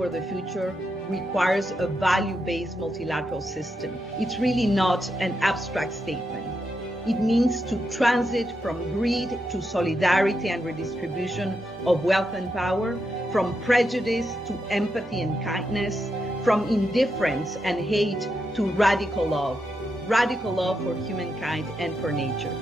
for the future requires a value-based multilateral system. It's really not an abstract statement. It means to transit from greed to solidarity and redistribution of wealth and power, from prejudice to empathy and kindness, from indifference and hate to radical love for humankind and for nature.